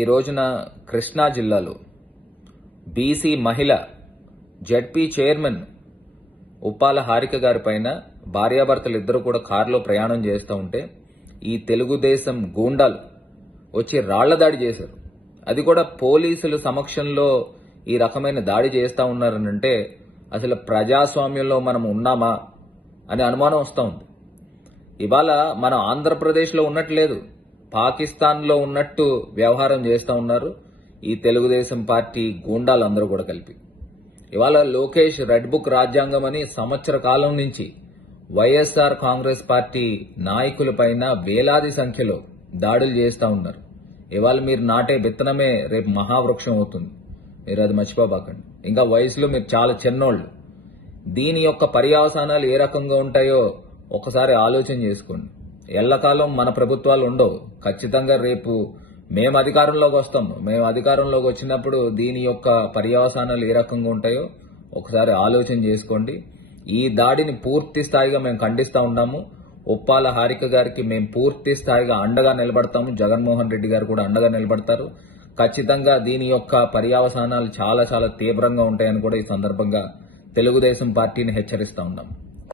ఈ రోజున కృష్ణా జిల్లాలో బీసీ మహిళ జెడ్పీ చైర్మన్ ఉప్పాల హారిక గారి పైన భార్యాభర్తలు ఇద్దరు కూడా కారులో ప్రయాణం చేస్తూ ఉంటే ఈ తెలుగుదేశం గూండాలు వచ్చి రాళ్ల దాడి చేశారు. అది కూడా పోలీసుల సమక్షంలో ఈ రకమైన దాడి చేస్తూ ఉన్నారనంటే అసలు ప్రజాస్వామ్యంలో మనం ఉన్నామా అనే అనుమానం వస్తూ ఉంది. ఇవాళ మనం ఆంధ్రప్రదేశ్లో ఉన్నట్లేదు, పాకిస్తాన్లో ఉన్నట్టు వ్యవహారం చేస్తూ ఉన్నారు ఈ తెలుగుదేశం పార్టీ గూండాలందరూ కూడా కలిపి. ఇవాళ లోకేష్ రెడ్ బుక్ రాజ్యాంగం అని సంవత్సర కాలం నుంచి వైఎస్ఆర్ కాంగ్రెస్ పార్టీ నాయకులపైన వేలాది సంఖ్యలో దాడులు చేస్తూ ఉన్నారు. ఇవాళ మీరు నాటే విత్తనమే రేపు మహావృక్షం అవుతుంది, మీరు అది మర్చిపోబాకండి. ఇంకా వయసులో మీరు చాలా చిన్నోళ్ళు. దీని యొక్క పర్యవసానాలు ఏ రకంగా ఉంటాయో ఒకసారి ఆలోచన చేసుకోండి. ఎల్లకాలం మన ప్రభుత్వాలు ఉండవు, ఖచ్చితంగా రేపు మేము అధికారంలోకి వస్తాం. మేము అధికారంలోకి వచ్చినప్పుడు దీని యొక్క పర్యవసానాలు ఏ రకంగా ఉంటాయో ఒకసారి ఆలోచన చేసుకోండి. ఈ దాడిని పూర్తి స్థాయిగా మేము ఖండిస్తూ ఉన్నాము. ఉప్పాల హారిక గారికి మేము పూర్తి స్థాయిగా అండగా నిలబడతాము. జగన్మోహన్ రెడ్డి గారు కూడా అండగా నిలబడతారు. ఖచ్చితంగా దీని యొక్క పర్యవసానాలు చాలా చాలా తీవ్రంగా ఉంటాయని కూడా ఈ సందర్భంగా తెలుగుదేశం పార్టీని హెచ్చరిస్తూ ఉన్నాం.